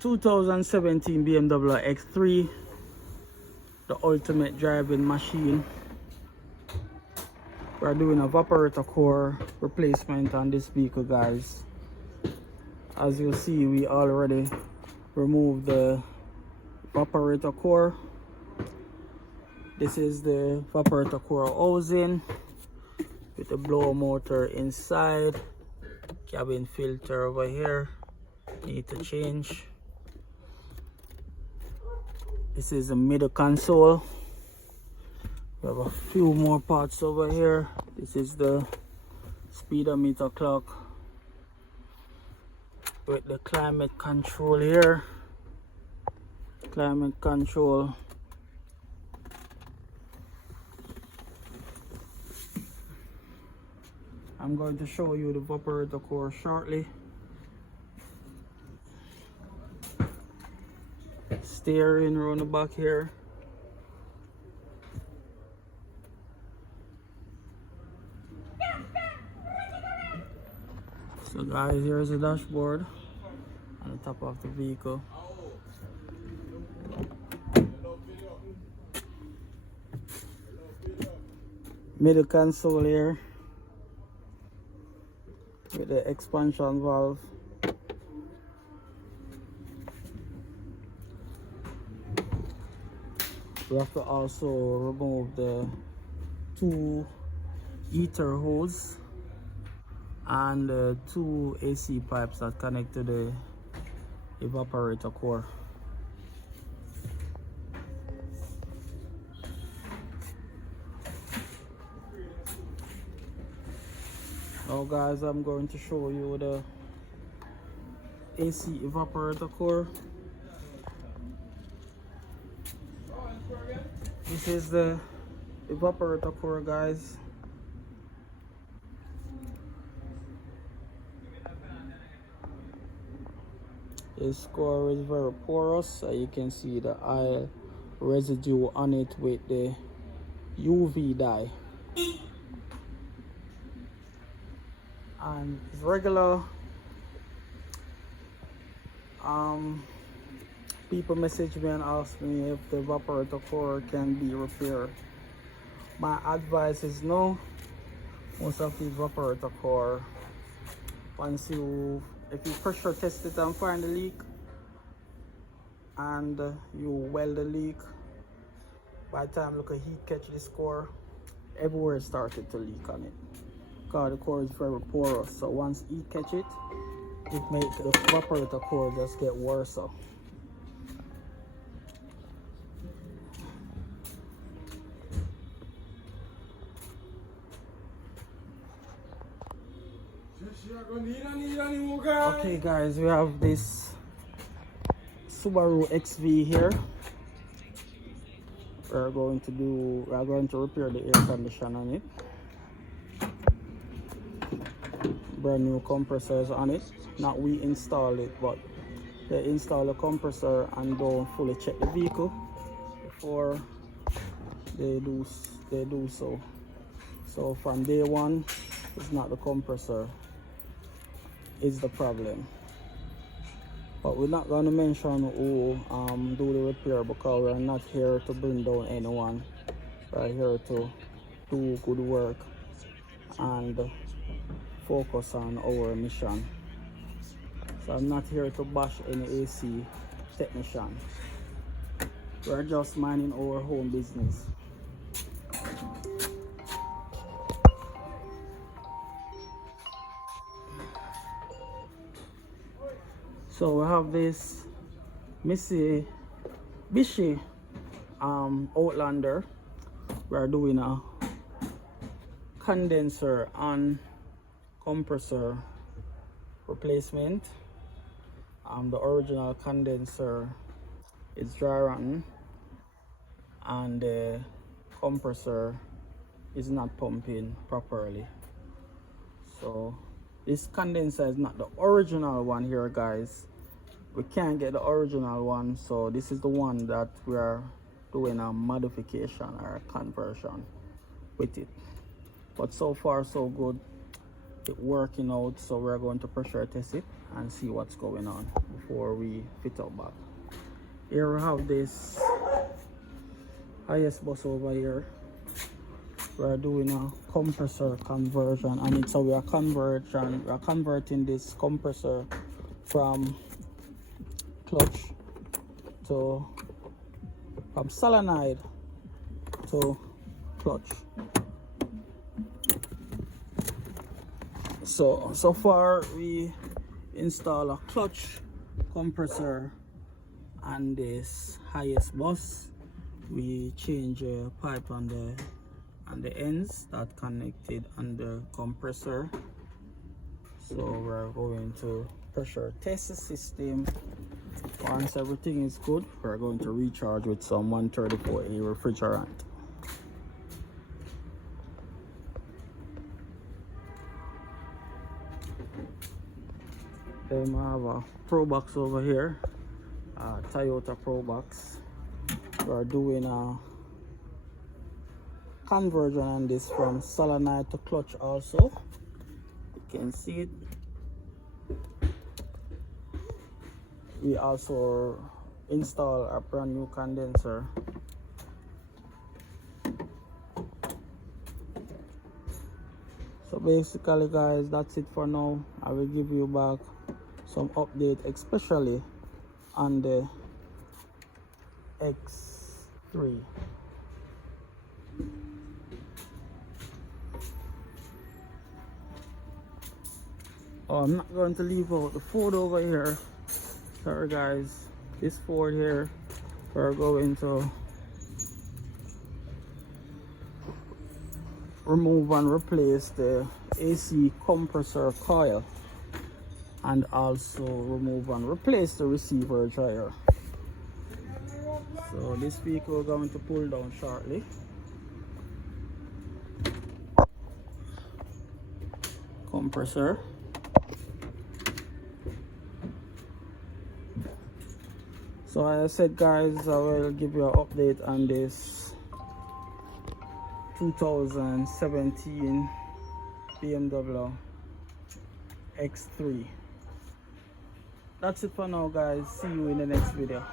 2017 BMW X3, the ultimate driving machine. We're doing a evaporator core replacement on this vehicle, guys. As you see, we already removed the evaporator core. This is the evaporator core housing with the blower motor inside. Cabin filter over here, need to change. This is the middle console. We have a few more parts over here. This is the speedometer clock with the climate control here. Climate control. I'm going to show you the evaporator core shortly. Steering around the back here. So guys, here's the dashboard on the top of the vehicle. Middle console here with the expansion valve. We have to also remove the two heater hose and the two AC pipes that connect to the evaporator core. Now guys, I'm going to show you the AC evaporator core. This is the evaporator core, guys. This core is very porous, so you can see the oil residue on it with the UV dye. And it's regular. People message me and ask me if the evaporator core can be repaired. My advice is no. Most of the evaporator core, if you pressure test it and find a leak and you weld the leak, by the time look at heat catch this core, everywhere started to leak on it. Because the core is very porous, so once heat catch it, it makes the evaporator core just get worse. Okay guys, we have this Subaru XV here. We're going to repair the air conditioner on it. Brand new compressors on it. Not we installed it, but they install the compressor and don't fully check the vehicle before they do so. So from day one, it's not the compressor is the problem. But we're not going to mention who do the repair, because we're not here to bring down anyone. We're here to do good work and focus on our mission. So I'm not here to bash any AC technician. We're just minding our home business. So we have this Mitsubishi Outlander. We're doing a condenser and compressor replacement. The original condenser is dry rotten and the compressor is not pumping properly. So this condenser is not the original one here, guys. We can't get the original one, so this is the one that we are doing a modification or a conversion with it. But so far so good, it working out, so we're going to pressure test it and see what's going on before we fit up back. Here we have this highest bus over here. We're doing a compressor conversion, and it's we are converting this compressor from clutch to from solenoid to clutch. So far we install a clutch compressor and this highest bus. We change a pipe on the ends that connected on the compressor. So we're going to pressure test the system. Once everything is good, we're going to recharge with some 134A refrigerant. Then I have a Pro Box over here, a Toyota Pro Box. We're doing a conversion on this from solenoid to clutch also. You can see it. We also install a brand new condenser. So basically guys, that's it for now. I will give you back some update, especially on the X3. Oh, I'm not going to leave out the Ford over here. Sorry guys, this Ford here, we're going to remove and replace the AC compressor coil, and also remove and replace the receiver dryer. So this vehicle we're going to pull down shortly. Compressor. So as I said guys, I will give you an update on this 2017 BMW X3. That's it for now guys. See you in the next video.